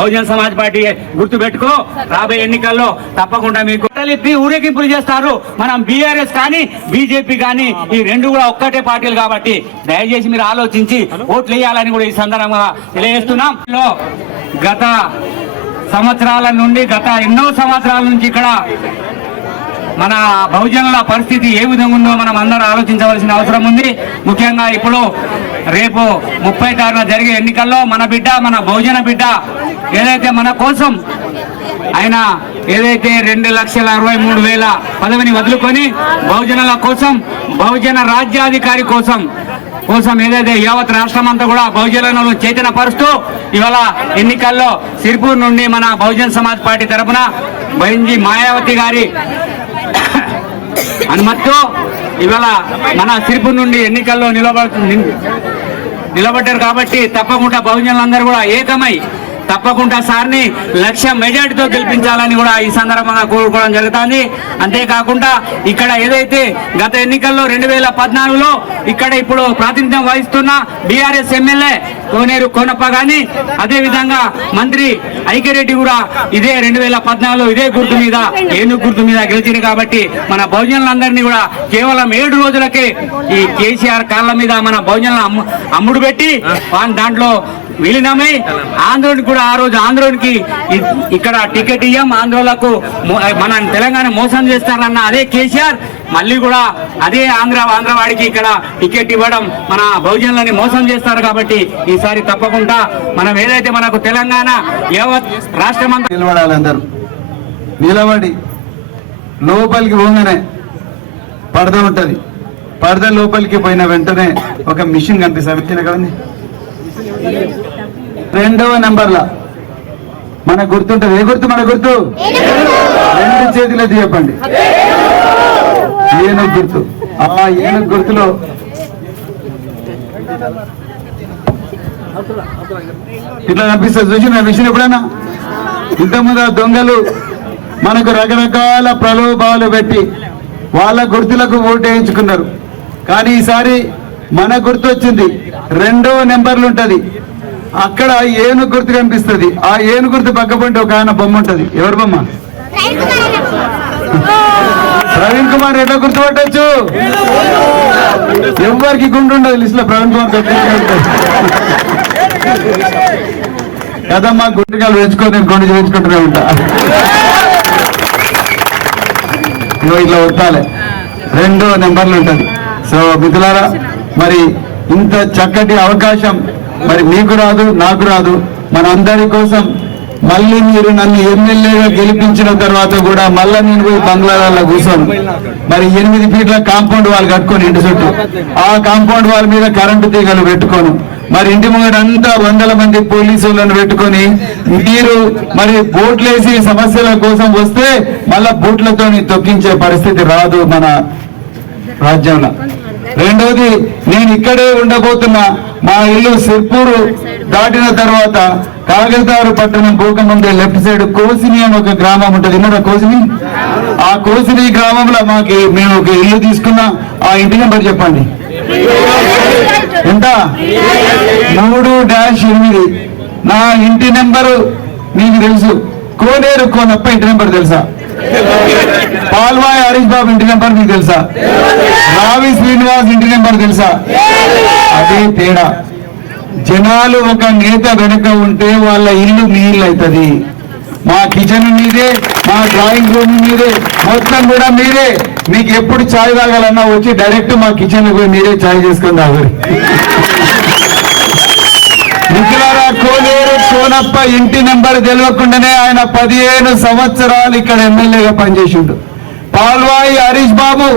Bahujan Samaj party గుర్తుపెట్టుకో, రాబోయే ఎన్నికల్లో తప్పకుండా మీకు ఊరేగింపులు చేస్తారు. మనం బీఆర్ఎస్ కానీ బీజేపీ కానీ ఈ రెండు కూడా ఒక్కటే పార్టీలు కాబట్టి దయచేసి మీరు ఆలోచించి ఓట్లు వేయాలని కూడా ఈ సందర్భంగా తెలియజేస్తున్నాం. గత సంవత్సరాల నుండి గత ఎన్నో సంవత్సరాల నుంచి ఇక్కడ మన బహుజనుల పరిస్థితి ఏ విధంగా ఉందో మనం అందరూ ఆలోచించవలసిన అవసరం ఉంది. ముఖ్యంగా ఇప్పుడు రేపు 30 తారీఖున జరిగే ఎన్నికల్లో మన బిడ్డ, మన బహుజన బిడ్డ ఏదైతే మన కోసం ఆయన ఏదైతే 2,63,000 పదవిని వదులుకొని బహుజనుల కోసం, బహుజన రాజ్యాధికారి కోసం ఏదైతే యావత్ రాష్ట్రం అంతా కూడా బహుజనులను చైతన్యపరుస్తూ ఇవాళ ఎన్నికల్లో సిర్పూర్ నుండి మన బహుజన్ సమాజ్ పార్టీ తరఫున బైంజీ మాయావతి గారి అనుమతితో ఇవాళ మన సిర్పూర్ నుండి ఎన్నికల్లో నిలబడ్డారు కాబట్టి తప్పకుండా బహుజనులందరూ కూడా ఏకమై తప్పకుండా సార్ని 1,00,000 మెజార్టీతో గెలిపించాలని కూడా ఈ సందర్భంగా కోరుకోవడం జరుగుతుంది. అంతేకాకుండా ఇక్కడ ఏదైతే గత ఎన్నికల్లో 2014లో ఇక్కడ ఇప్పుడు ప్రాతినిధ్యం వహిస్తున్న బీఆర్ఎస్ ఎమ్మెల్యే కోనేరు కోనప్ప గాని, అదేవిధంగా మంత్రి ఐక్యరెడ్డి కూడా ఇదే 2014లో ఇదే గుర్తు మీద, ఏనుగు గుర్తు మీద గెలిచింది. కాబట్టి మన బహుజనులందరినీ కూడా కేవలం 7 రోజులకే ఈ కేసీఆర్ కాళ్ళ మీద మన బహుజనులను అమ్ముడు పెట్టి దాంట్లో విలీనమై ఆంధ్రోని కూడా ఆ రోజు ఆంధ్రోనికి ఇక్కడ టికెట్ ఇయ్యం, ఆంధ్రోలకు మన తెలంగాణ మోసం చేస్తారన్న అదే కేసీఆర్ మళ్ళీ కూడా అదే ఆంధ్రవాడికి ఇక్కడ టికెట్ ఇవ్వడం మన బహుజనులని మోసం చేస్తారు. కాబట్టి ఈసారి తప్పకుండా మనం ఏదైతే మనకు తెలంగాణ యావత్ రాష్ట్రం అంతా నిలబడాలి. అందరూ నిలబడి లోపలికి పోగానే పరద ఉంటది. పరద లోపలికి పోయిన వెంటనే ఒక మిషన్ కనిపిస్తుంది కదండి. 2వ నెంబర్లా మన గుర్తుంటది. ఏ గుర్తు? మన గుర్తు 2 చేతులు చెప్పండి. ఏనుగు గుర్తు. ఆ ఏనుగు గుర్తులో ఇట్లా కనిపిస్తుంది. చూసిన విషయం ఎప్పుడైనా ఇంతకుముందు దొంగలు మనకు రకరకాల ప్రలోభాలు పెట్టి వాళ్ళ గుర్తులకు ఓటు వేయించుకున్నారు. కానీ ఈసారి మన గుర్తు వచ్చింది. 2వ నెంబర్లు ఉంటది. అక్కడ ఏనుగు గుర్తు కనిపిస్తుంది. ఆ ఏనుగు గుర్తు పక్క పంటే ఒక ఆయన బొమ్మ ఉంటది. ఎవరి బొమ్మ? ప్రవీణ్ కుమార్. ఎట్లా గుర్తుపట్టచ్చు? ఎవరికి గుండు ఉండదు లిస్ట్ లో. ప్రవీణ్ కుమార్ కదమ్మా, గుండెకాలు పెంచుకొని నేను గుండె చేయించుకుంటూనే ఉంటా. ఇట్లా వస్తాలే 2వ నెంబర్లు ఉంటది. సో మిత్రులారా, మరి ఇంత చక్కటి అవకాశం మరి మీకు రాదు, నాకు రాదు. మనందరి కోసం మళ్ళీ మీరు నన్ను ఎమ్మెల్యేగా గెలిపించిన తర్వాత కూడా మళ్ళీ నేను పోయి బంగ్లాలలో కూర్చొని మరి 8 ఫీట్ల కాంపౌండ్ వాళ్ళు కట్టుకొని ఇంటి చుట్టూ, ఆ కాంపౌండ్ వాళ్ళ మీద కరెంటు తీగలు పెట్టుకోను, మరి ఇంటి ముంగట అంతా 100 మంది పోలీసులను పెట్టుకొని మీరు మరి బోట్లేసి సమస్యల కోసం వస్తే మళ్ళా బోట్లతో తొక్కించే పరిస్థితి రాదు మన రాజ్యంలో. 2వది, నేను ఇక్కడే ఉండబోతున్నా. మా ఇల్లు సిర్పూరు దాటిన తర్వాత కాగల్తారు పట్టణం పోకముందే లెఫ్ట్ సైడ్ కోసిని అని ఒక గ్రామం ఉంటుంది. విన్నారా కోసిని? ఆ కోసిని గ్రామంలో మేము ఒక ఇల్లు తీసుకున్నా. ఆ ఇంటి నెంబర్ చెప్పండి. ఎంత? 3-8. నా ఇంటి నెంబరు మీకు తెలుసు. కోనేరు కోనప్ప ఇంటి నెంబర్ తెలుసా? పాల్వాయి హరీష్ బాబు ఇంటి నెంబర్ మీకు తెలుసా? రావి శ్రీనివాస్ ఇంటి నెంబర్ తెలుసా? అదే తేడా. జనాలు ఒక నేత వెనుక ఉంటే వాళ్ళ ఇల్లు మీ ఇల్లు అవుతుంది. మా కిచెన్ మీదే, మా డ్రాయింగ్ రూమ్ మీదే, మొత్తం కూడా మీరే. మీకు ఎప్పుడు ఛాయ్ తాగాలన్నా వచ్చి డైరెక్ట్ మా కిచెన్ లో పోయి మీరే ఛాయ్ చేసుకొని తాగారు. మిత్రులారా, కోనేరు కోనప్ప ఇంటి నెంబర్ తెలియకుండానే ఆయన 15 సంవత్సరాలు ఇక్కడ ఎమ్మెల్యేగా పనిచేసిండు. పాల్వాయి హరీష్ బాబు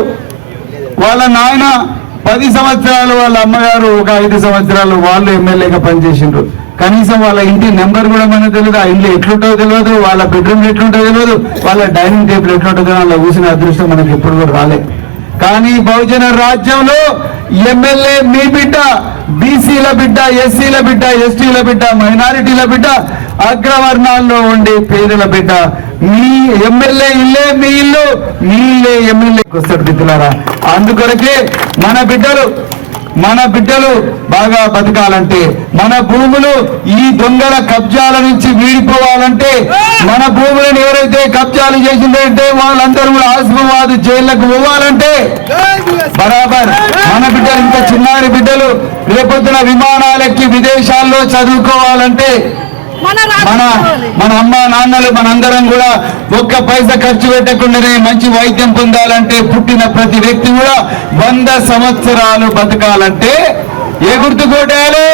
వాళ్ళ నాయన 10 సంవత్సరాలు, వాళ్ళ అమ్మగారు ఒక 5 సంవత్సరాలు వాళ్ళు ఎమ్మెల్యేగా పనిచేసిండ్రు. కనీసం వాళ్ళ ఇంటి నెంబర్ కూడా మనకు తెలియదు. ఆ ఇల్లు ఎట్లుంటుందో తెలియదు, వాళ్ళ బెడ్రూమ్ ఎట్లుంటుందో తెలియదు, వాళ్ళ డైనింగ్ టేబుల్ ఎట్లుంటుందో వాళ్ళ కూసిన అదృష్టం మనకి ఎప్పుడు కూడా రాలేదు. కానీ బహుజన రాజ్యంలో ఎమ్మెల్యే మీ బిడ్డ, బీసీల బిడ్డ, ఎస్సీల బిడ్డ, ఎస్టీల బిడ్డ, మైనారిటీల బిడ్డ, అగ్రవర్ణాల్లో ఉండే పేదల బిడ్డ. మీ ఎమ్మెల్యే ఇల్లే మీ ఇల్లు, మీ ఇల్లే ఎమ్మెల్యేకి వస్తాడు. బిడ్డలారా, అందుకొరకే మన బిడ్డలు మన బిడ్డలు బాగా బతకాలంటే, మన భూములు ఈ దొంగల కబ్జాల నుంచి వీడిపోవాలంటే, మన భూములను ఎవరైతే కబ్జాలు చేసిందంటే వాళ్ళందరూ కూడా ఆసిఫాబాద్ జైళ్లకు పోవాలంటే బరాబర్ మన బిడ్డలు, ఇంకా చిన్నారి బిడ్డలు రేపొద్దున విమానాలెక్కి విదేశాల్లో చదువుకోవాలంటే మన అమ్మ నాన్నలు మనందరం కూడా ఒక్క పైసా ఖర్చు పెట్టకుండానే మంచి వైద్యం పొందాలంటే, పుట్టిన ప్రతి వ్యక్తి కూడా 100 సంవత్సరాలు బతకాలంటే ఏ గుర్తు కొట్టేయాలి?